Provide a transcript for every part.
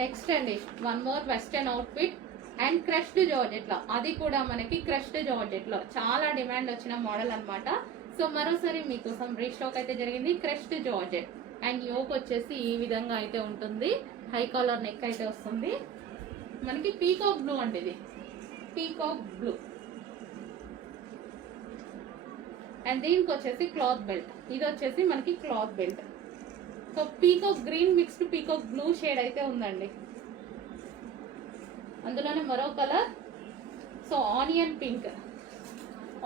Next అండి one more western outfit and crushed georgette లో, అది కూడా మనకి క్రష్డ్ జార్జెట్ లో చాలా డిమాండ్ వచ్చిన మోడల్ అన్నమాట. సో మరోసారి మీకోసం రీస్టాక్ అయితే జరిగింది. క్రష్డ్ జార్జెట్ అండ్ యోక్ వచ్చేసి ఈ విధంగా అయితే ఉంటుంది. హై కాలర్ నెక్ అయితే వస్తుంది. మనకి పీకాక్ బ్లూ అండి, ఇది పీకాక్ బ్లూ. అండ్ దీనికి వచ్చేసి క్లాత్ బెల్ట్, ఇది వచ్చేసి మనకి cloth belt. So peacock green mixed peacock blue shade అయితే ఉందండి. అందులోనే మరో colour, so onion pink,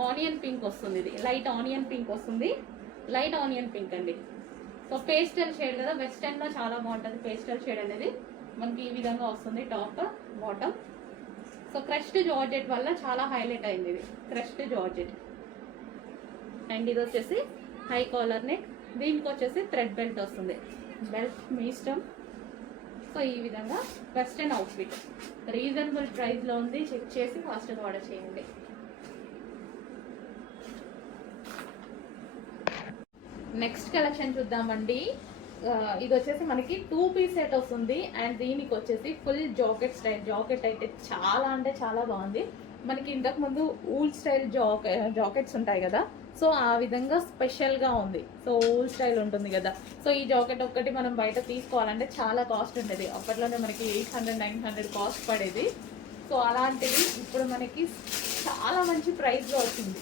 onion pink వస్తుంది. ఇది లైట్ ఆనియన్ పింక్ వస్తుంది, లైట్ ఆనియన్ పింక్ అండి. సో పేస్టల్ షేడ్ కదా, వెస్టర్న్ లో చాలా బాగుంటుంది పేస్టల్ షేడ్ అనేది. మనకి ఈ విధంగా వస్తుంది top bottom. So crushed georgette వల్ల చాలా హైలైట్ అయింది ఇది క్రష్డ్ జార్జెట్. అండ్ ఇది వచ్చేసి హై కాలర్ నెక్, దీనికి వచ్చేసి థ్రెడ్ బెల్ట్ వస్తుంది. బెల్ట్ మీ ఇష్టం. సో ఈ విధంగా వెస్టర్న్ అవుట్ఫిట్ రీజనబుల్ ప్రైస్ లో ఉంది. చెక్ చేసి ఫాస్ట్గా ఆర్డర్ చేయండి. నెక్స్ట్ కలెక్షన్ చూద్దామండి. ఇది వచ్చేసి మనకి 2 పీస్ సెట్ వస్తుంది. అండ్ దీనికి వచ్చేసి ఫుల్ జాకెట్ స్టైల్. జాకెట్ అయితే చాలా అంటే చాలా బాగుంది. మనకి ఇంతకు ముందు ఊల్ స్టైల్ జాకెట్స్ ఉంటాయి కదా, సో ఆ విధంగా స్పెషల్గా ఉంది. సో ఊల్ స్టైల్ ఉంటుంది కదా, సో ఈ జాకెట్ ఒక్కటి మనం బయట తీసుకోవాలంటే చాలా కాస్ట్ ఉండేది. అప్పట్లోనే మనకి 800-900 కాస్ట్ పడేది. సో అలాంటిది ఇప్పుడు మనకి చాలా మంచి ప్రైస్లో వచ్చింది.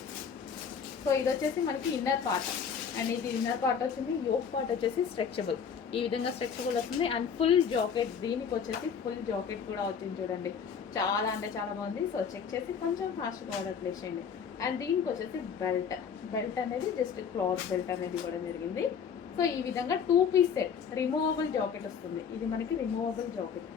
సో ఇది వచ్చేసి మనకి ఇన్నర్ పార్ట్, అండ్ ఇది ఇన్నర్ పార్ట్ వచ్చింది. యోక్ పార్ట్ వచ్చేసి స్ట్రెచబుల్, ఈ విధంగా స్ట్రెచబుల్ వస్తుంది. అండ్ ఫుల్ జాకెట్, దీనికి వచ్చేసి ఫుల్ జాకెట్ కూడా వచ్చింది చూడండి. చాలా అంటే చాలా బాగుంది. సో చెక్ చేసి కొంచెం ఫాస్ట్గా ఆర్డర్ ప్లేస్ చేయండి. అండ్ దీనికి వచ్చేసి బెల్ట్, బెల్ట్ అనేది జస్ట్ క్లాత్ బెల్ట్ అనేది ఇవ్వడం జరిగింది. సో ఈ విధంగా 2 పీస్ సెట్ రిమూవబుల్ జాకెట్ వస్తుంది. ఇది మనకి రిమూవబుల్ జాకెట్.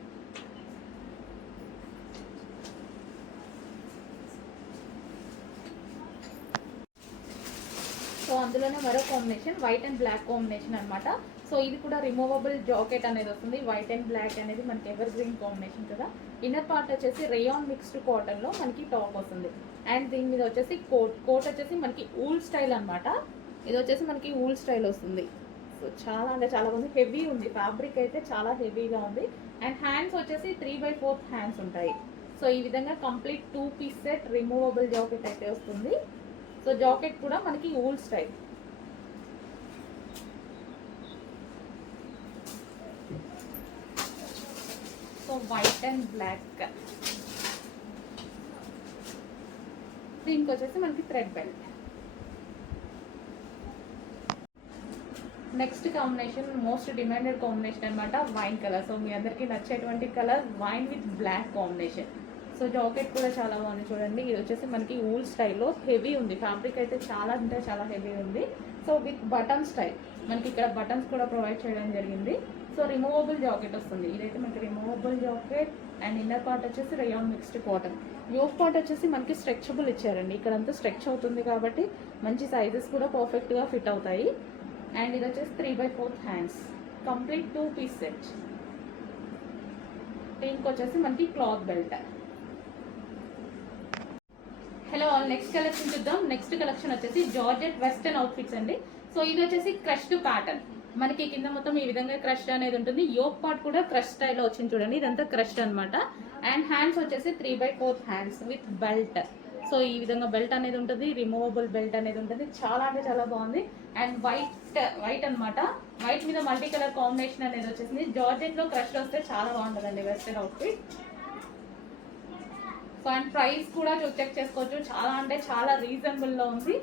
సో అందులోనే మరో combination white and black combination అనమాట. సో ఇది కూడా రిమూవబుల్ జాకెట్ అనేది వస్తుంది. వైట్ అండ్ బ్లాక్ అనేది మనకి ఎవర్ గ్రీన్ కాంబినేషన్ కదా. ఇన్నర్ పార్ట్ వచ్చేసి రేయాన్ మిక్స్డ్ కాటన్ లో మనకి టాప్ వస్తుంది. అండ్ దీని మీద వచ్చేసి కోట్ వచ్చేసి మనకి ఊల్ స్టైల్ అనమాట. ఇది వచ్చేసి మనకి ఊల్ స్టైల్ వస్తుంది. సో చాలా అంటే చాలా బాగుంది, హెవీ ఉంది. ఫ్యాబ్రిక్ అయితే చాలా హెవీగా ఉంది. అండ్ హ్యాండ్స్ వచ్చేసి 3/4 హ్యాండ్స్ ఉంటాయి. సో ఈ విధంగా complete 2 piece set removable jacket అయితే వస్తుంది. సో జాకెట్ కూడా మనకి wool style. So white and black, దీనికి వచ్చేసి మనకి thread belt. Next combination most demanded combination అనమాట, వైన్ కలర్. సో మీ అందరికీ నచ్చేటువంటి colour wine with black combination. So jacket కూడా చాలా బాగుంది చూడండి. ఇది వచ్చేసి మనకి ఊల్ స్టైల్లో హెవీ ఉంది. ఫ్యాబ్రిక్ అయితే చాలా అంటే చాలా హెవీ ఉంది. సో విత్ బటన్ స్టైల్, మనకి ఇక్కడ బటన్స్ కూడా ప్రొవైడ్ చేయడం జరిగింది. సో రిమూవబుల్ జాకెట్ వస్తుంది. ఇదైతే మనకి removable jacket. And inner part వచ్చేసి rayon mixed cotton. Yoke part వచ్చేసి మనకి స్ట్రెచబుల్ ఇచ్చారండి. ఇక్కడంతా స్ట్రెచ్ అవుతుంది కాబట్టి మంచి సైజెస్ కూడా పర్ఫెక్ట్గా ఫిట్ అవుతాయి. అండ్ ఇది వచ్చేసి 3/4 హ్యాండ్స్, కంప్లీట్ 2 పీస్ సెట్. దీనికి వచ్చేసి మనకి cloth belt. Hello all, next collection చూద్దాం. నెక్స్ట్ కలెక్షన్ వచ్చేసి జార్జెట్ వెస్టర్న్ అవుట్ఫిట్స్ అండి. సో ఇది వచ్చేసి క్రష్డ్ ప్యాటర్న్. మనకి కింద మొత్తం ఈ విధంగా క్రష్డ్ అనేది ఉంటుంది. యోక్ పార్ట్ కూడా క్రష్ స్టైల్లో వచ్చింది చూడండి. ఇదంతా క్రష్డ్ అనమాట. అండ్ హ్యాండ్స్ వచ్చేసి 3/4 హ్యాండ్స్ విత్ బెల్ట్. సో ఈ విధంగా బెల్ట్ అనేది ఉంటుంది, రిమూవబుల్ బెల్ట్ అనేది ఉంటుంది. చాలా అంటే చాలా బాగుంది. అండ్ వైట్ అనమాట. వైట్ మీద మల్టీ కలర్ కాంబినేషన్ అనేది వచ్చేసింది. జార్జెట్ లో క్రష్ వస్తే చాలా బాగుంటుందండి western outfit. So and price కూడా చెక్ చేసుకోవచ్చు. చాలా అంటే చాలా రీజనబుల్ లో ఉంది.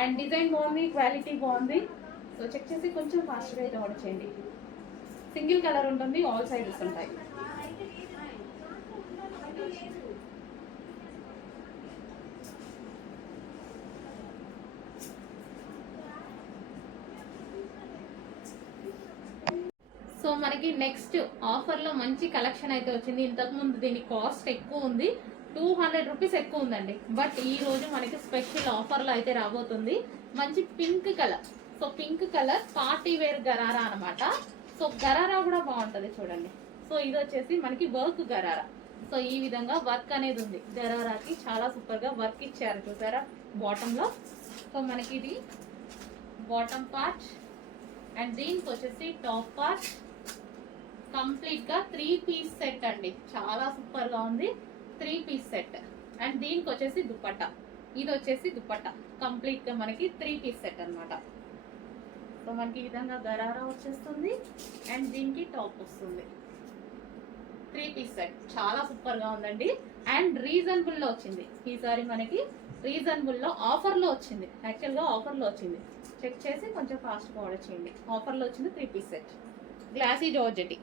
అండ్ డిజైన్ బాగుంది, క్వాలిటీ బాగుంది. సో చెక్ చేసి కొంచెం ఫాస్ట్గా అయితే ఆర్డర్ చేయండి. సింగిల్ కలర్ ఉంటుంది, ఆల్ సైజెస్ ఉంటాయి. సో మనకి నెక్స్ట్ ఆఫర్లో మంచి కలెక్షన్ అయితే వచ్చింది. ఇంతకుముందు దీని కాస్ట్ ఎక్కువ ఉంది, 200 రూపీస్ ఎక్కువ ఉందండి. బట్ ఈ రోజు మనకి స్పెషల్ ఆఫర్లో అయితే రాబోతుంది. మంచి pink colour. So pink colour party wear gharara అనమాట. సో గరారా కూడా బాగుంటుంది చూడండి. సో ఇది వచ్చేసి మనకి వర్క్ గరారా. సో ఈ విధంగా వర్క్ అనేది ఉంది గరారాకి. చాలా సూపర్ గా వర్క్ ఇచ్చారు చూసారా బాటమ్ లో. సో మనకి ఇది బాటమ్ పార్ట్. అండ్ దీనికి వచ్చేసి టాప్ పార్ట్. కంప్లీట్ గా 3 పీస్ సెట్ అండి, చాలా సూపర్ గా ఉంది. 3 పీస్ సెట్ అండ్ దీనికి వచ్చేసి దుపట్టా. ఇది వచ్చేసి దుపట్టా కంప్లీట్ గా మనకి 3 పీస్ సెట్ అన్నమాట. సో మనకి ఈ విధంగా గరారా వచ్చేస్తుంది అండ్ దీనికి టాప్ వస్తుంది. 3 పీస్ సెట్ చాలా సూపర్ గా ఉందండి అండ్ రీజనబుల్ లో వచ్చింది. ఈసారి మనకి రీజనబుల్ లో ఆఫర్ లో వచ్చింది. యాక్చువల్ గా ఆఫర్ లో వచ్చింది, చెక్ చేసి కొంచెం ఫాస్ట్ గా ఆర్డర్ చేయండి. ఆఫర్ లో వచ్చింది 3 piece set glossy georgette.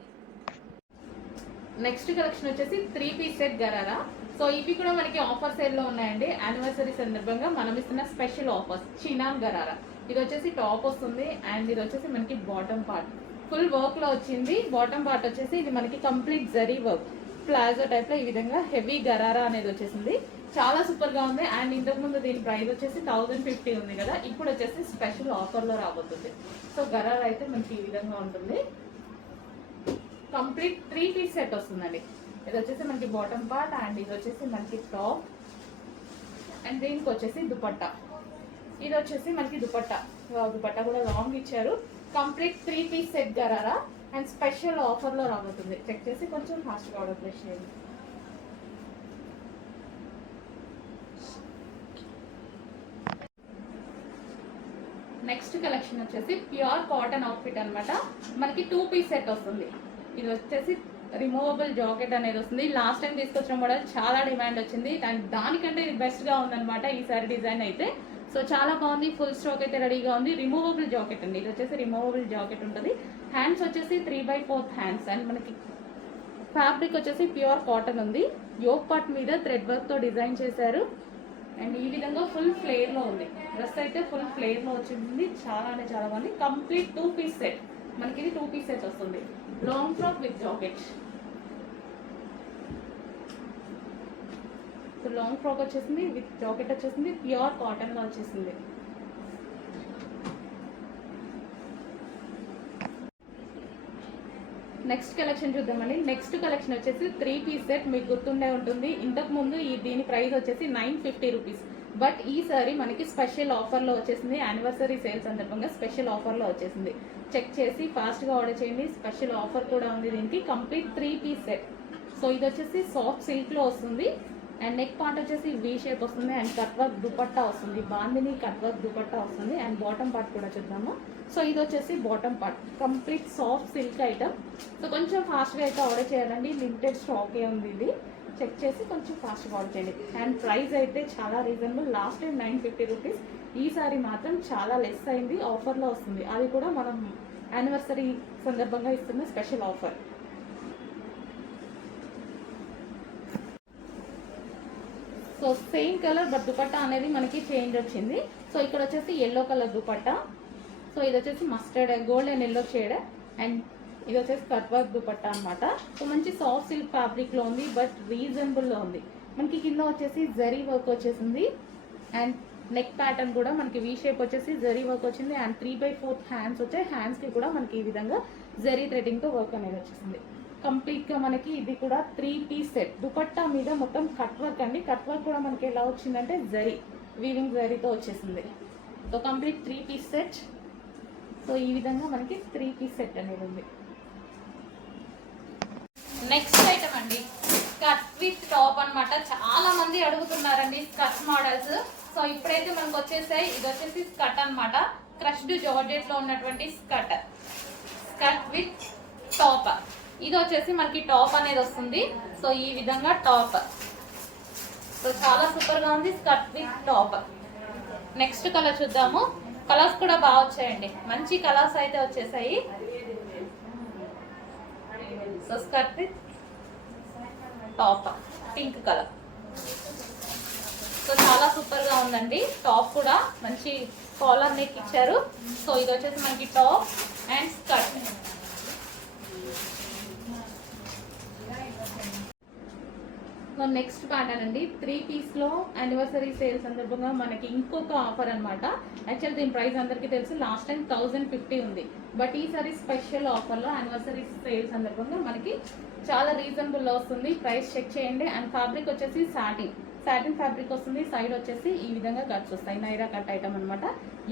Next collection వచ్చేసి 3 పీస్ సెట్ గరారా. సో ఇవి కూడా మనకి ఆఫర్ సేల్ లో ఉన్నాయండి. యానివర్సరీ సందర్భంగా మనం ఇస్తున్న స్పెషల్ ఆఫర్స్. చినాన్ గరారా, ఇది వచ్చేసి టాప్ వస్తుంది అండ్ ఇది వచ్చేసి మనకి బాటమ్ పార్ట్ ఫుల్ వర్క్ లో వచ్చింది. బాటమ్ పార్ట్ వచ్చేసి ఇది మనకి complete zari work palazzo type లో ఈ విధంగా హెవీ గరారా అనేది వచ్చేసింది. చాలా సూపర్ గా ఉంది అండ్ ఇంతకు ముందు దీని ప్రైస్ వచ్చేసి 1050 ఉంది కదా, ఇప్పుడు వచ్చేసి స్పెషల్ ఆఫర్ లో రాబోతుంది. సో గరారా అయితే మనకి ఈ విధంగా ఉంటుంది. కంప్లీట్ 3 పీస్ సెట్ వస్తుందండి. ఇది వచ్చేసి మనకి బాటమ్ పార్ట్ అండ్ ఇది వచ్చేసి మనకి టాప్ అండ్ దీనికి వచ్చేసి దుపట్టా. ఇది వచ్చేసి మనకి దుపట్టా. దుపట్టా కూడా లాంగ్ ఇచ్చారు. Complete 3 piece set gharara and special offer లో రాబోతుంది. చెక్ చేసి కొంచెం ఫాస్ట్ గా ఆర్డర్ ప్లేస్ చేయండి. నెక్స్ట్ కలెక్షన్ వచ్చేసి ప్యూర్ కాటన్ అవుట్ఫిట్ అన్నమాట. మనకి 2 పీస్ సెట్ వస్తుంది. ఇది వచ్చేసి రిమూవబుల్ జాకెట్ అనేది వస్తుంది. లాస్ట్ టైం తీసుకొచ్చిన మోడల్ చాలా డిమాండ్ వచ్చింది అండ్ దానికంటే ఇది బెస్ట్ గా ఉందన్నమాట ఈసారి డిజైన్ అయితే. సో చాలా బాగుంది. ఫుల్ స్టాక్ అయితే రెడీగా ఉంది. రిమూవబుల్ జాకెట్ అండి. ఇది వచ్చేసి రిమూవబుల్ జాకెట్ ఉంటుంది. హ్యాండ్స్ వచ్చేసి 3/4 హ్యాండ్స్ అండ్ మనకి ఫ్యాబ్రిక్ వచ్చేసి ప్యూర్ కాటన్ ఉంది. యోక్ పార్ట్ మీద థ్రెడ్ వర్క్ తో డిజైన్ చేశారు అండ్ ఈ విధంగా ఫుల్ ఫ్లేర్ లో ఉంది. డ్రెస్ అయితే ఫుల్ ఫ్లేర్ లో వచ్చింది. చాలా అంటే చాలా బాగుంది. కంప్లీట్ 2 పీస్ సెట్ మనకి ఇది 2 పీస్ సెట్ వస్తుంది. Long frock with jacket. So long frock వచ్చేసింది విత్ జాకెట్ వచ్చేసింది. ప్యూర్ కాటన్ లో వచ్చేసింది. నెక్స్ట్ కలెక్షన్ చూద్దామండి. నెక్స్ట్ కలెక్షన్ వచ్చేసి 3 పీస్ సెట్. మీకు గుర్తుండే ఉంటుంది, ఇంతకు ముందు దీని ప్రైస్ వచ్చేసి 950 రూపీస్. బట్ ఈసారి మనకి స్పెషల్ ఆఫర్ లో వచ్చేసింది. యానివర్సరీ సేల్ సందర్భంగా స్పెషల్ ఆఫర్ లో వచ్చేసింది. చెక్ చేసి ఫాస్ట్ గా ఆర్డర్ చేయండి. స్పెషల్ ఆఫర్ కూడా ఉంది దీనికి. Complete 3 piece set. సో ఇది వచ్చేసి సాఫ్ట్ సిల్క్ లో వస్తుంది అండ్ నెక్ పార్ట్ వచ్చేసి వీ షేప్ వస్తుంది అండ్ కట్ వర్క్ దుపట్టా వస్తుంది. బాందిని కట్ వర్క్ దుపట్టా వస్తుంది అండ్ బాటమ్ పార్ట్ కూడా చూద్దాము. సో ఇది వచ్చేసి bottom part complete soft silk item. So కొంచెం ఫాస్ట్గా అయితే ఆర్డర్ చేయాలండి. లిమిటెడ్ స్టాకే ఉంది. ఇది చెక్ చేసి కొంచెం ఫాస్ట్గా ఆర్డర్ చేయండి. అండ్ ప్రైస్ అయితే చాలా రీజనబుల్. లాస్ట్ టైం 950 రూపీస్, ఈసారి మాత్రం చాలా లెస్ అయింది. ఆఫర్లో వస్తుంది. అది కూడా మనం యానివర్సరీ సందర్భంగా ఇస్తున్న special offer. So same colour but dupatta అనేది మనకి చేంజ్ వచ్చింది. సో ఇక్కడ వచ్చేసి ఎల్లో కలర్ దుపట్టా. సో ఇది వచ్చేసి mustard gold and yellow shade and ఇది వచ్చేసి కట్ వర్క్ దుపట్టా అనమాట. సో మంచి సాఫ్ట్ సిల్క్ ఫ్యాబ్రిక్ లో ఉంది బట్ రీజనబుల్ లో ఉంది. మనకి కింద వచ్చేసి జరీ వర్క్ వచ్చేసింది అండ్ నెక్ ప్యాటర్న్ కూడా మనకి వీ షేప్ వచ్చేసి జరీ వర్క్ వచ్చింది అండ్ 3/4 హ్యాండ్స్ వచ్చాయి. హ్యాండ్స్ కి కూడా మనకి ఈ విధంగా జరీ థ్రెడింగ్ తో వర్క్ అనేది వచ్చేసింది. కంప్లీట్ గా మనకి ఇది కూడా 3 పీస్ సెట్. దుపట్టా మీద మొత్తం కట్ వర్క్ అండి. కట్ వర్క్ కూడా మనకి ఎలా వచ్చిందంటే జరీ వీవింగ్ జరీతో వచ్చేసింది. So complete 3 piece set. So ఈ విధంగా మనకి 3 పీస్ సెట్ అనేది ఉంది. నెక్స్ట్ ఐటమ్ అండి స్కర్ట్ విత్ టాప్ అన్నమాట. చాలా మంది అడుగుతున్నారండి స్కర్ట్ మోడల్స్. సో ఇప్పుడైతే మనకు వచ్చేసాయి. ఇది వచ్చేసి స్కర్ట్ అన్నమాట. క్రష్డ్ జార్జెట్ లో ఉన్నటువంటి స్కర్ట్ విత్ టాప్. ఇది వచ్చేసి మనకి టాప్ అనేది వస్తుంది. సో ఈ విధంగా టాప్. సో చాలా సూపర్ గా ఉంది skirt with top. Next colour చూద్దాము. కలర్స్ కూడా బాగా వచ్చాయండి. మంచి కలర్స్ అయితే వచ్చేసాయి. So skirt with top pink colour. So చాలా సూపర్ గా ఉందండి. టాప్ కూడా మంచి కాలర్ నెక్ ఇచ్చారు. సో ఇది వచ్చేసి మనకి top and skirt. So next pattern అండి 3 పీస్ లో యానివర్సరీ సేల్ సందర్భంగా మనకి ఇంకొక ఆఫర్ అనమాట. యాక్చువల్ దీని ప్రైస్ అందరికీ తెలుసు, లాస్ట్ టైం 1050 ఉంది. బట్ ఈసారి స్పెషల్ ఆఫర్లో యానివర్సరీ సేల్ సందర్భంగా మనకి చాలా రీజనబుల్ లో వస్తుంది. ప్రైస్ చెక్ చేయండి. అండ్ ఫ్యాబ్రిక్ వచ్చేసి సాటిన్ ఫ్యాబ్రిక్ వస్తుంది. సైడ్ వచ్చేసి ఈ విధంగా కట్స్ వస్తాయి. నైరా కట్ ఐటమ్ అనమాట.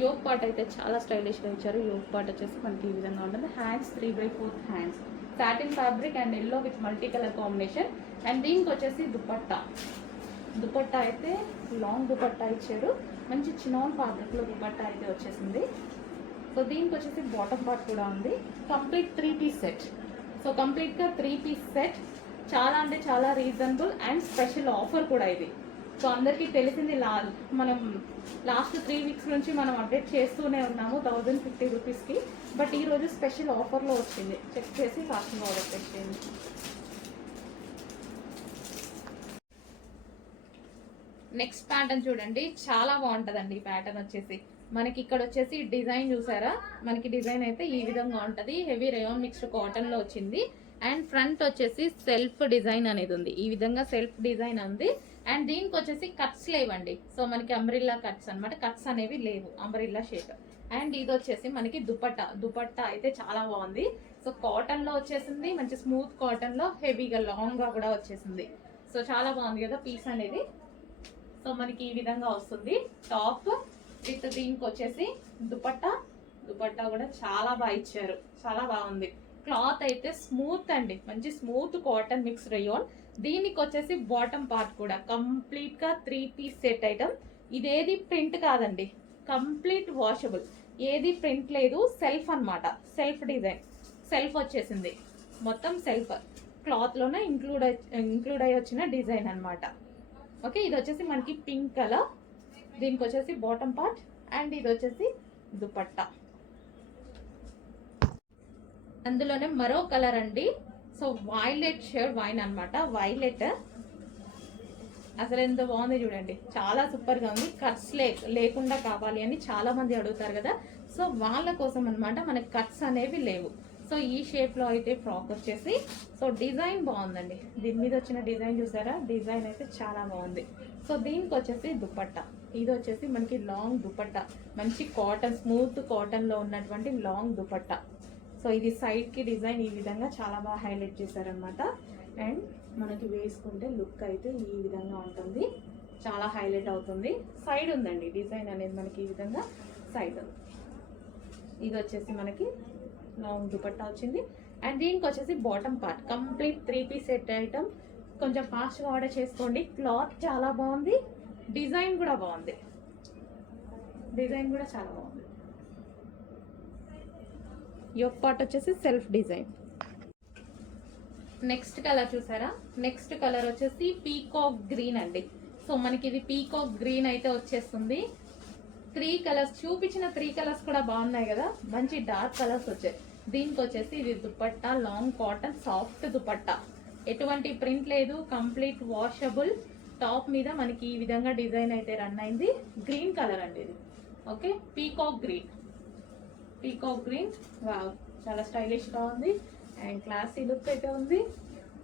యోక్ పార్ట్ అయితే చాలా స్టైలిష్ గా ఇచ్చారు. యోక్ పార్ట్ వచ్చేసి మనకి ఈ విధంగా ఉంటుంది. Hands 3/4 hands. Satin fabric and yellow with multi colour combination. And దీనికి వచ్చేసి దుపట్టా. దుపట్టా అయితే లాంగ్ దుపట్టా ఇచ్చారు, మంచి చినాన్ ఫ్యాబ్రిక్లో దుపట్టా అయితే వచ్చేసింది. సో దీనికి వచ్చేసి బాటమ్ పార్ట్ కూడా ఉంది. Complete 3 piece set. సో కంప్లీట్గా 3 పీస్ సెట్. చాలా అంటే చాలా రీజనబుల్ అండ్ స్పెషల్ ఆఫర్ కూడా ఇది. సో అందరికీ తెలిసింది, మనం లాస్ట్ 3 వీక్స్ నుంచి మనం అప్డేట్ చేస్తూనే ఉన్నాము 1050 రూపీస్కి. బట్ ఈరోజు స్పెషల్ ఆఫర్లో వచ్చింది. చెక్ చేసి ఫాస్ట్గా ఆర్డర్ చేయండి. నెక్స్ట్ ప్యాటర్న్ చూడండి, చాలా బాగుంటుందండి. ఈ ప్యాటర్న్ వచ్చేసి మనకి ఇక్కడ వచ్చేసి డిజైన్ చూసారా, మనకి డిజైన్ అయితే ఈ విధంగా ఉంటుంది. హెవీ రేయాన్ మిక్స్డ్ కాటన్లో వచ్చింది. అండ్ ఫ్రంట్ వచ్చేసి సెల్ఫ్ డిజైన్ అనేది ఉంది, ఈ విధంగా సెల్ఫ్ డిజైన్ ఉంది. అండ్ దీనికి వచ్చేసి కట్స్ లేవండి. సో మనకి అంబ్రిల్లా కట్స్ అనమాట, కట్స్ అనేవి లేవు, అంబ్రిల్లా షేప్. అండ్ ఇది వచ్చేసి మనకి దుపట్టా. దుపట్టా అయితే చాలా బాగుంది. సో కాటన్లో వచ్చేసింది, మంచి స్మూత్ కాటన్లో హెవీగా లాంగ్గా కూడా వచ్చేసింది. సో చాలా బాగుంది కదా పీస్ అనేది. సో మనకి ఈ విధంగా వస్తుంది టాప్ విత్ దీనికి వచ్చేసి దుపట్టా. దుపట్టా కూడా చాలా బాగా ఇచ్చారు, చాలా బాగుంది. క్లాత్ అయితే స్మూత్ అండి, మంచి స్మూత్ కాటన్ మిక్స్ రేయాన్. దీనికి వచ్చేసి బాటమ్ పార్ట్ కూడా కంప్లీట్ గా 3 పీస్ సెట్ ఐటమ్. ఇదేది ప్రింట్ కాదండి, కంప్లీట్ వాషబుల్, ఏది ప్రింట్ లేదు. సెల్ఫ్ అన్నమాట, సెల్ఫ్ డిజైన్, సెల్ఫ్ వచ్చేసింది మొత్తం. సెల్ఫ్ క్లాత్ లోనే ఇంక్లూడ్ అయ్యి వచ్చిన డిజైన్ అన్నమాట. ఓకే, ఇది వచ్చేసి మనకి పింక్ కలర్. దీనికి వచ్చేసి బాటమ్ పార్ట్. అండ్ ఇది వచ్చేసి దుపట్టా. అందులోనే మరో కలర్ అండి. సో వైలెట్ షేడ్ వైన్ అన్నమాట, వైలెట్. అసలు ఎంత బాగుంది చూడండి, చాలా సూపర్ గా ఉంది. కట్స్ లేకుండా కావాలి అని చాలా మంది అడుగుతారు కదా, సో వాళ్ళ కోసం అన్నమాట. మనకి కట్స్ అనేవి లేవు. సో ఈ షేప్ లో అయితే ఫ్రాక్ వచ్చేసి, సో డిజైన్ బాగుందండి. దీని మీద వచ్చిన డిజైన్ చూసారా, డిజైన్ అయితే చాలా బాగుంది. సో దీనికి వచ్చేసి దుపట్టా. ఇది వచ్చేసి మనకి లాంగ్ దుపట్టా, మంచి కాటన్, స్మూత్ కాటన్ లో ఉన్నటువంటి లాంగ్ దుపట్టా. సో ఇది సైడ్ కి డిజైన్ ఈ విధంగా చాలా బాగా హైలైట్ చేశారనమాట. అండ్ మనకి వేసుకుంటే లుక్ అయితే ఈ విధంగా ఉంటుంది, చాలా హైలైట్ అవుతుంది. సైడ్ ఉందండి డిజైన్ అనేది మనకి ఈ విధంగా సైడ్. ఇది వచ్చేసి మనకి లాంగ్ దుపట్టా వచ్చింది. అండ్ దీనికి వచ్చేసి bottom part complete 3 piece set item. కొంచెం ఫాస్ట్గా ఆర్డర్ చేసుకోండి. క్లాత్ చాలా బాగుంది, డిజైన్ కూడా బాగుంది, డిజైన్ కూడా చాలా బాగుంది. యోక్ పార్ట్ వచ్చేసి సెల్ఫ్ డిజైన్. నెక్స్ట్ కలర్ చూసారా, నెక్స్ట్ కలర్ వచ్చేసి పీకాక్ గ్రీన్ అండి. సో మనకి ఇది పీకాక్ గ్రీన్ అయితే వచ్చేస్తుంది. 3 కలర్స్ చూపించిన 3 కలర్స్ కూడా బాగున్నాయి కదా, మంచి డార్క్ కలర్స్ వచ్చాయి. దీనికి వచ్చేసి ఇది dupatta, long cotton soft dupatta, ఎటువంటి ప్రింట్ లేదు, కంప్లీట్ వాషబుల్. టాప్ మీద మనకి ఈ విధంగా డిజైన్ అయితే రన్ అయింది. గ్రీన్ కలర్ అండి ఇది. Okay, peacock green. Peacock green, wow, చాలా స్టైలిష్ గా ఉంది. అండ్ క్లాసీ లుక్ అయితే ఉంది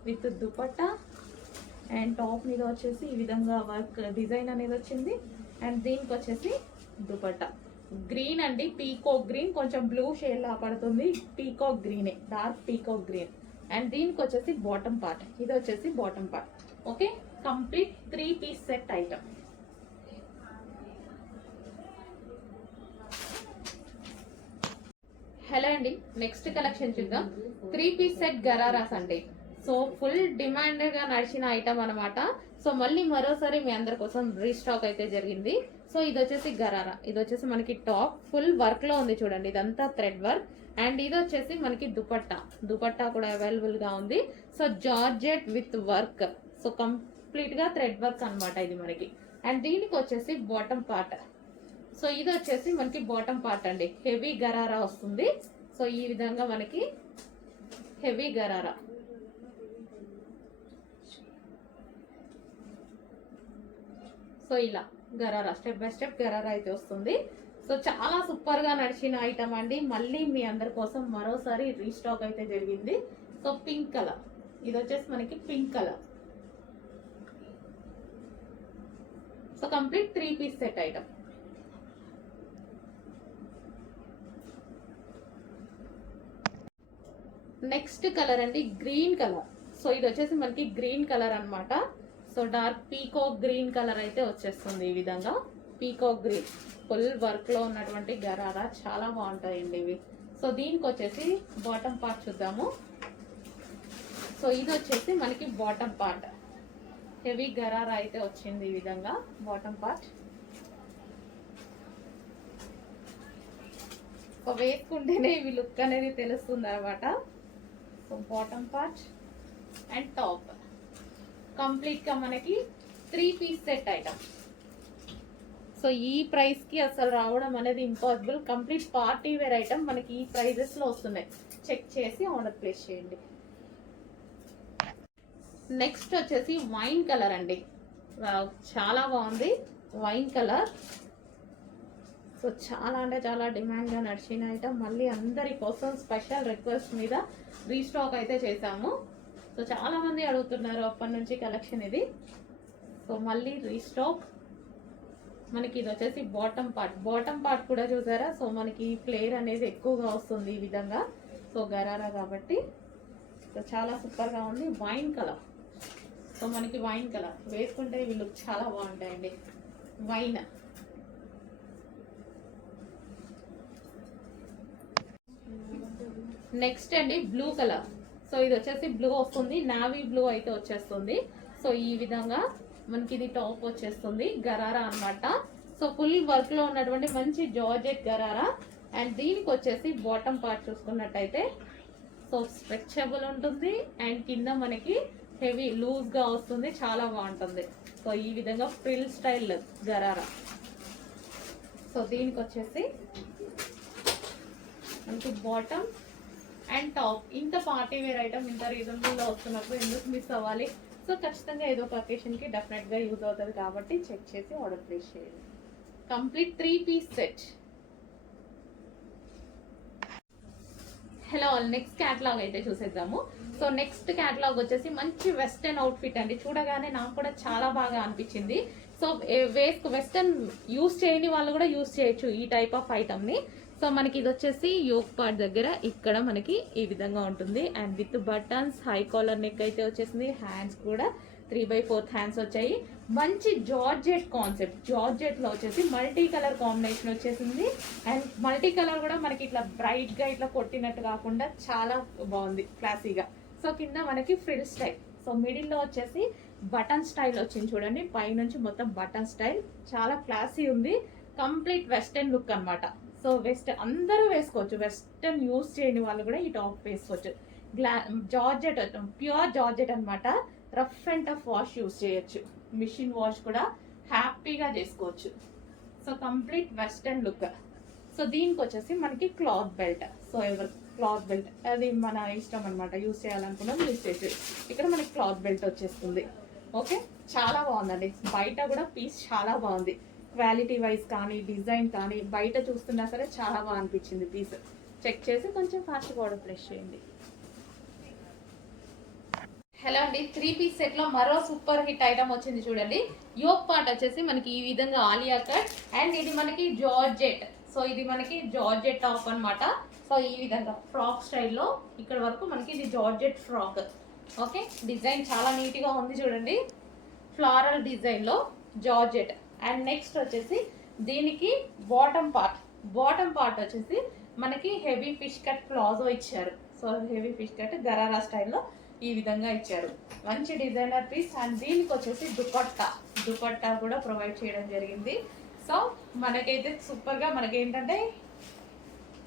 విత్ దుపట్టా. అండ్ టాప్ మీద వచ్చేసి ఈ విధంగా వర్క్ డిజైన్ అనేది వచ్చింది. అండ్ దీనికి వచ్చేసి దుపట్టా గ్రీన్ అండి, పీకాక్ గ్రీన్, కొంచెం బ్లూ షేడ్ లా పడుతుంది. పీకాక్ గ్రీనే, డార్క్ పీకాక్ గ్రీన్. అండ్ దీనికి వచ్చేసి బాటమ్ పార్ట్. ఇది వచ్చేసి bottom part. Okay, complete 3 piece set item. Hello అండి, నెక్స్ట్ కలెక్షన్ చూద్దాం. 3 పీస్ సెట్ గరారాస్ అండి. సో ఫుల్ డిమాండ్ గా నడిచిన ఐటమ్ అనమాట. సో మళ్ళీ మరోసారి మీ అందరి కోసం రీస్టాక్ అయితే జరిగింది. సో ఇది వచ్చేసి గరారా. ఇది వచ్చేసి మనకి టాప్ ఫుల్ వర్క్ లో ఉంది చూడండి, ఇదంతా థ్రెడ్ వర్క్. అండ్ ఇది వచ్చేసి మనకి దుపట్టా. దుపట్టా కూడా అవైలబుల్ గా ఉంది. So georgette with work, so complete గా థ్రెడ్ వర్క్ అనమాట ఇది మనకి. అండ్ దీనికి వచ్చేసి బాటమ్ పార్ట్. సో ఇది వచ్చేసి మనకి బాటమ్ పార్ట్ అండి, హెవీ గరారా వస్తుంది. సో ఈ విధంగా మనకి హెవీ గరారా. సో ఇలా gharara, step by step gharara అయితే వస్తుంది. సో చాలా సూపర్ గా నడిచిన ఐటమ్ అండి. మళ్ళీ మీ అందరి కోసం మరోసారి రీస్టాక్ అయితే జరిగింది. సో పింక్ కలర్, ఇది వచ్చేసి మనకి pink colour. So complete 3 piece set item. Next colour అండి, గ్రీన్ కలర్. సో ఇది వచ్చేసి మనకి గ్రీన్ కలర్ అన్నమాట. So dark peacock green colour అయితే వచ్చేస్తుంది ఈ విధంగా. పీకాక్ గ్రీన్ ఫుల్ వర్క్ లో ఉన్నటువంటి గరారా, చాలా బాగుంటాయండి ఇవి. సో దీనికి వచ్చేసి బాటమ్ పార్ట్ చూద్దాము. సో ఇది వచ్చేసి మనకి బాటమ్ పార్ట్, హెవీ గరారా అయితే వచ్చింది ఈ విధంగా బాటమ్ పార్ట్. సో వేసుకుంటేనే ఇవి లుక్ అనేది తెలుస్తుంది అనమాట. So bottom part and top కంప్లీట్గా మనకి 3 పీస్ సెట్ ఐటమ్. సో ఈ ప్రైస్కి అసలు రావడం అనేది impossible. Complete party wear item మనకి ఈ ప్రైజెస్లో వస్తున్నాయి. చెక్ చేసి ఆర్డర్ ప్లేస్ చేయండి. నెక్స్ట్ వచ్చేసి వైన్ కలర్ అండి. చాలా బాగుంది వైన్ కలర్. సో చాలా అంటే చాలా డిమాండ్గా నడిచిన ఐటమ్. మళ్ళీ అందరి కోసం స్పెషల్ రిక్వెస్ట్ మీద రీస్టాక్ అయితే చేశాము. సో చాలా మంది అడుగుతున్నారు అప్పటి నుంచి కలెక్షన్ ఇది. సో మళ్ళీ రీస్టాక్. మనకి ఇది వచ్చేసి బాటమ్ పార్ట్ కూడా చూసారా. సో మనకి ఫ్లేర్ అనేది ఎక్కువగా వస్తుంది ఈ విధంగా. సో గరారా కాబట్టి సో చాలా సూపర్గా ఉంది. Wine colour. సో మనకి వైన్ కలర్ వేసుకుంటే ఇవి లుక్ చాలా బాగుంటాయండి. వైన్ నెక్స్ట్ అండి బ్లూ కలర్. సో ఇది వచ్చేసి బ్లూ వస్తుంది, నావీ బ్లూ అయితే వచ్చేస్తుంది. సో ఈ విధంగా మనకి ఇది టాప్ వచ్చేస్తుంది గరారా అన్నమాట. సో ఫుల్ వర్క్ లో ఉన్నటువంటి మంచి జార్జెట్ గరారా. అండ్ దీనికి వచ్చేసి బాటమ్ పార్ట్ చూసుకున్నట్టయితే సో స్ట్రెచబుల్ ఉంటుంది అండ్ కింద మనకి హెవీ లూజ్ గా వస్తుంది, చాలా బాగుంటుంది. సో ఈ విధంగా ఫ్రిల్ స్టైల్ గరారా. సో దీనికి వచ్చేసి మనకి బాటమ్ అండ్ టాప్. ఇంత పార్టీ వేర్ ఐటమ్ ఇంత రీజనబుల్ లో వస్తున్నప్పుడు ఎందుకు మిస్ అవ్వాలి. సో ఖచ్చితంగా ఏదో ఒక అకేషన్కి డెఫినెట్గా యూజ్ అవుతుంది కాబట్టి చెక్ చేసి ఆర్డర్ ప్లేస్ చేయండి. Complete 3 piece set. Hello all, next catalogue అయితే చూసేద్దాము. సో నెక్స్ట్ క్యాటలాగ్ వచ్చేసి మంచి వెస్టర్న్ అవుట్ఫిట్ అండి. చూడగానే నాకు కూడా చాలా బాగా అనిపించింది. సో వెస్టర్న్ యూస్ చేయని వాళ్ళు కూడా యూస్ చేయొచ్చు ఈ టైప్ ఆఫ్ ఐటమ్ని. సో మనకి ఇది వచ్చేసి యోక్ పార్ట్ దగ్గర ఇక్కడ మనకి ఈ విధంగా ఉంటుంది. And with buttons, high collar neck అయితే వచ్చేసింది. హ్యాండ్స్ కూడా 3/4 హ్యాండ్స్ వచ్చాయి. మంచి జార్జెట్ కాన్సెప్ట్. జార్జెట్ లో వచ్చేసి మల్టీ కలర్ కాంబినేషన్ వచ్చేసింది. అండ్ మల్టీ కలర్ కూడా మనకి ఇట్లా బ్రైట్ గా ఇట్లా కొట్టినట్టు కాకుండా చాలా బాగుంది క్లాసీగా. సో కింద మనకి ఫ్రిల్ స్టైల్. సో మిడిల్ లో వచ్చేసి బటన్ స్టైల్ వచ్చింది చూడండి. పైనుంచి మొత్తం బటన్ స్టైల్ చాలా క్లాసీ ఉంది. కంప్లీట్ వెస్టర్న్ లుక్ అనమాట. సో వెస్టర్న్ అందరూ వేసుకోవచ్చు. వెస్టర్న్ యూస్ చేయని వాళ్ళు కూడా ఈ టాప్ వేసుకోవచ్చు. జార్జెట్ ప్యూర్ జార్జెట్ అనమాట. Rough and tough wash use చేయొచ్చు. మిషన్ వాష్ కూడా హ్యాపీగా చేసుకోవచ్చు. So complete western look. So దీనికి వచ్చేసి మనకి cloth belt. So cloth belt అది మన ఇష్టం అనమాట. యూస్ చేయాలనుకున్నది యూస్ చేయొచ్చు. ఇక్కడ మనకి క్లాత్ బెల్ట్ వచ్చేస్తుంది. ఓకే, చాలా బాగుందండి. బయట కూడా పీస్ చాలా బాగుంది. క్వాలిటీ వైజ్ కానీ డిజైన్ కానీ బయట చూస్తున్నా సరే చాలా బాగా అనిపించింది పీస్. చెక్ చేసి కొంచెం ఫాస్ట్గా ఆర్డర్ ప్లేస్ చేయండి. హలో అండి, 3 పీస్ సెట్ లో మరో సూపర్ హిట్ ఐటమ్ వచ్చింది చూడండి. యోక్ పార్ట్ వచ్చేసి మనకి ఈ విధంగా ఆలియా కట్. అండ్ ఇది మనకి జార్జెట్. సో ఇది మనకి జార్జెట్ టాప్ అనమాట. సో ఈ విధంగా ఫ్రాక్ స్టైల్లో ఇక్కడ వరకు మనకి ఇది జార్జెట్ ఫ్రాక్. ఓకే, డిజైన్ చాలా నీట్ గా ఉంది చూడండి. ఫ్లారల్ డిజైన్ లో జార్జెట్. అండ్ నెక్స్ట్ వచ్చేసి దీనికి బాటమ్ పార్ట్ వచ్చేసి మనకి హెవీ ఫిష్ కట్ ప్లాజో ఇచ్చారు. So heavy fish cut gharara స్టైల్లో ఈ విధంగా ఇచ్చారు. మంచి డిజైనర్ పీస్. అండ్ దీనికి వచ్చేసి దుపట్టా కూడా ప్రొవైడ్ చేయడం జరిగింది. సో మనకైతే సూపర్గా మనకి ఏంటంటే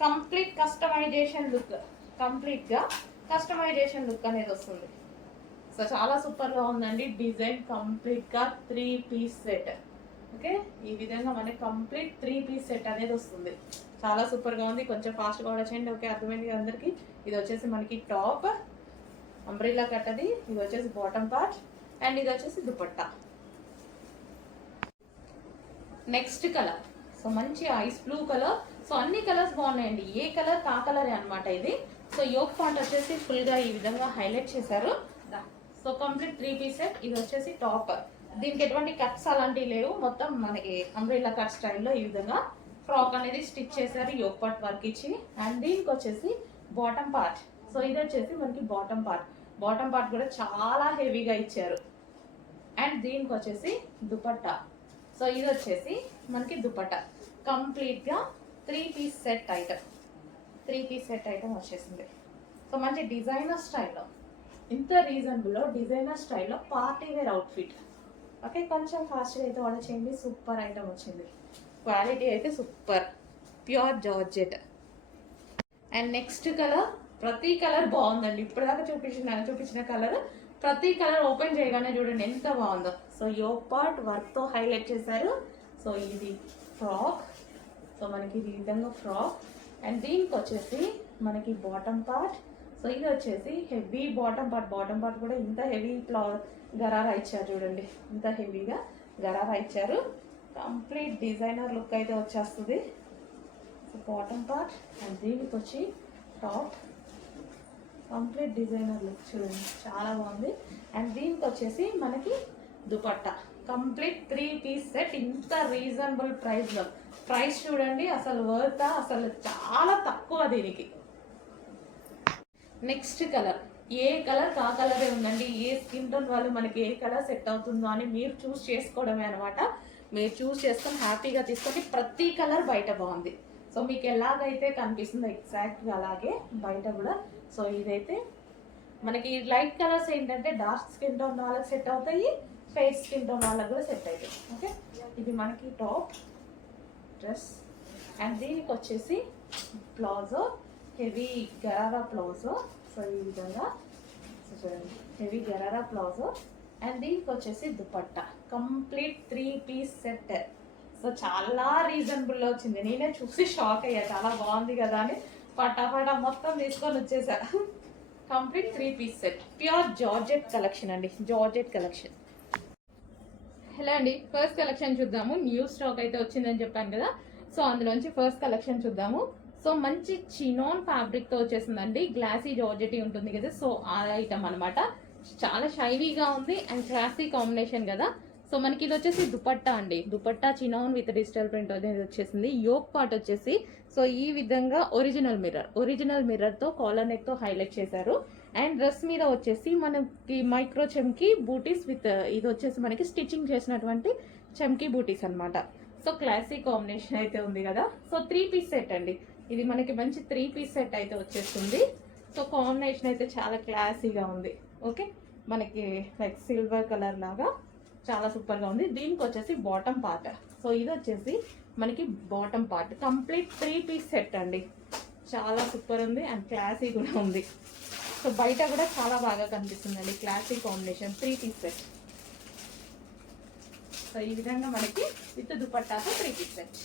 కంప్లీట్ కస్టమైజేషన్ లుక్ అనేది వస్తుంది. సో చాలా సూపర్గా ఉందండి. డిజైన్ కంప్లీట్గా 3 పీస్ సెట్. ఓకే, ఈ విధంగా మనకి కంప్లీట్ 3 పీస్ సెట్ అనేది వస్తుంది. చాలా సూపర్గా ఉంది. కొంచెం ఫాస్ట్గా ఆర్డర్ చేయండి. ఓకే, అర్థమైంది అందరికీ. ఇది వచ్చేసి మనకి టాప్ అంబ్రెల్లా కట్. అది ఇది వచ్చేసి బాటమ్ పార్ట్. అండ్ ఇది వచ్చేసి దుపట్టా. Next colour. సో మంచి ఐస్ బ్లూ కలర్. సో అన్ని కలర్స్ బాగున్నాయండి. ఏ కలర్ కా కలరే అనమాట ఇది. సో యోక్ పార్ట్ వచ్చేసి ఫుల్గా ఈ విధంగా హైలైట్ చేశారు. So complete 3 piece set. ఇది వచ్చేసి టాప్. దీనికి ఎటువంటి కట్స్ అలాంటివి లేవు. మొత్తం మనకి అంబ్రెల్లా కట్ స్టైల్లో ఈ విధంగా ఫ్రాక్ అనేది స్టిచ్ చేశారు యోక్ పార్ట్ వర్క్ ఇచ్చి. అండ్ దీనికి వచ్చేసి బాటమ్ పార్ట్. సో ఇది వచ్చేసి మనకి బాటమ్ పార్ట్ కూడా చాలా హెవీగా ఇచ్చారు. అండ్ దీనికి వచ్చేసి దుపట్టా. సో ఇది వచ్చేసి మనకి దుపట్టా. కంప్లీట్గా 3 పీస్ సెట్ ఐటమ్ వచ్చేసింది. సో మంచి డిజైనర్ స్టైల్లో ఇంత రీజనబుల్లో డిజైనర్ స్టైల్లో పార్టీ వేర్ అవుట్ఫిట్. ఓకే, కొంచెం ఫాస్ట్గా అయితే ఆర్డర్ చేయండి. సూపర్ ఐటమ్ వచ్చింది, క్వాలిటీ అయితే super, pure georgette. And next colour, ప్రతి కలర్ బాగుందండి. ఇప్పటిదాకా చూపించిన కలర్ ప్రతి కలర్ ఓపెన్ చేయగానే చూడండి ఎంత బాగుందో. సో యోక్ పార్ట్ వర్క్తో హైలైట్ చేశారు. సో ఇది ఫ్రాక్, సో మనకి ఈ విధంగా ఫ్రాక్. అండ్ దీనికి వచ్చేసి మనకి బాటమ్ పార్ట్. సో ఇది వచ్చేసి హెవీ బాటమ్ పార్ట్ కూడా ఇంత హెవీ గరారా ఇచ్చారు చూడండి, ఇంత హెవీగా గరారా ఇచ్చారు. కంప్లీట్ డిజైనర్ లుక్ అయితే వచ్చేస్తుంది. సో బాటమ్ పార్ట్ అండ్ దీనికి వచ్చి టాప్, కంప్లీట్ డిజైనర్ లుక్ చూడండి, చాలా బాగుంది. అండ్ దీనికి వచ్చేసి మనకి దుపట్టా, కంప్లీట్ 3 పీస్ సెట్. ఇంత రీజనబుల్ ప్రైస్లో, ప్రైస్ చూడండి అసలు వర్త్, అసలు చాలా తక్కువ దీనికి. నెక్స్ట్ కలర్, ఏ కలర్ కా కలరే ఉందండి. ఏ స్కిన్ టోన్ వాళ్ళు మనకి ఏ కలర్ సెట్ అవుతుందో అని మీరు చూస్ చేసుకోవడమే అనమాట. మీరు చూస్ చేసుకొని హ్యాపీగా తీసుకొని, ప్రతి కలర్ బయట బాగుంది. సో మీకు ఎలాగైతే కనిపిస్తుందో ఎగ్జాక్ట్గా అలాగే బయట కూడా. సో ఇదైతే మనకి లైట్ కలర్స్ ఏంటంటే డార్క్ స్కిన్ టోన్ వాళ్ళకి సెట్ అవుతాయి, ఫేస్ స్కిన్ టోన్ వాళ్ళకి కూడా సెట్ అవుతాయి. ఓకే, ఇది మనకి టాప్ డ్రెస్. అండ్ దీనికి వచ్చేసి palazzo, heavy gharara palazzo. So ఈ విధంగా చూడండి, హెవీ గరారా ప్లాజో. అండ్ దీనికి వచ్చేసి dupatta, complete 3 piece set. So చాలా రీజనబుల్లో వచ్చింది. నేనే చూసి షాక్ అయ్యా, చాలా బాగుంది కదా అని పటాపటా మొత్తం తీసుకొని వచ్చేసా. Complete 3 piece set, pure georgette collection అండి, జార్జెట్ కలెక్షన్. హలో అండి, ఫస్ట్ కలెక్షన్ చూద్దాము. న్యూ స్టాక్ అయితే వచ్చిందని చెప్పాను కదా, సో అందులోంచి ఫస్ట్ కలెక్షన్ చూద్దాము. సో మంచి చినోన్ ఫ్యాబ్రిక్తో వచ్చేసిందండి, గ్లాసీ జార్జెట్ ఉంటుంది కదా, సో ఆ ఐటమ్ అనమాట. చాలా షైనీగా ఉంది అండ్ క్లాసీ కాంబినేషన్ కదా. సో మనకి ఇది వచ్చేసి దుపట్టా అండి, dupatta chinon with digital print అనేది వచ్చేసింది. యోక్ పార్ట్ వచ్చేసి సో ఈ విధంగా ఒరిజినల్ మిర్రర్తో కాలర్ నెక్తో హైలైట్ చేశారు. అండ్ డ్రెస్ మీద వచ్చేసి మనకి మైక్రో చెమ్కి బూటీస్ విత్ ఇది వచ్చేసి మనకి స్టిచ్చింగ్ చేసినటువంటి చెమ్కి బూటీస్ అనమాట. సో క్లాసీ కాంబినేషన్ అయితే ఉంది కదా. సో 3 పీస్ సెట్ అండి, ఇది మనకి మంచి 3 పీస్ సెట్ అయితే వచ్చేస్తుంది. సో కాంబినేషన్ అయితే చాలా క్లాసీగా ఉంది. ఓకే, మనకి లైక్ సిల్వర్ కలర్ లాగా చాలా సూపర్గా ఉంది. దీనికి వచ్చేసి బాటమ్ పార్ట్. సో ఇది వచ్చేసి మనకి bottom part, complete 3 piece set అండి, చాలా సూపర్ ఉంది అండ్ క్లాసీ కూడా ఉంది. సో బయట కూడా చాలా బాగా కనిపిస్తుందండి, classy combination 3 piece set. So ఈ విధంగా మనకి విత్ దుపట్టాతో 3 పీస్ సెట్.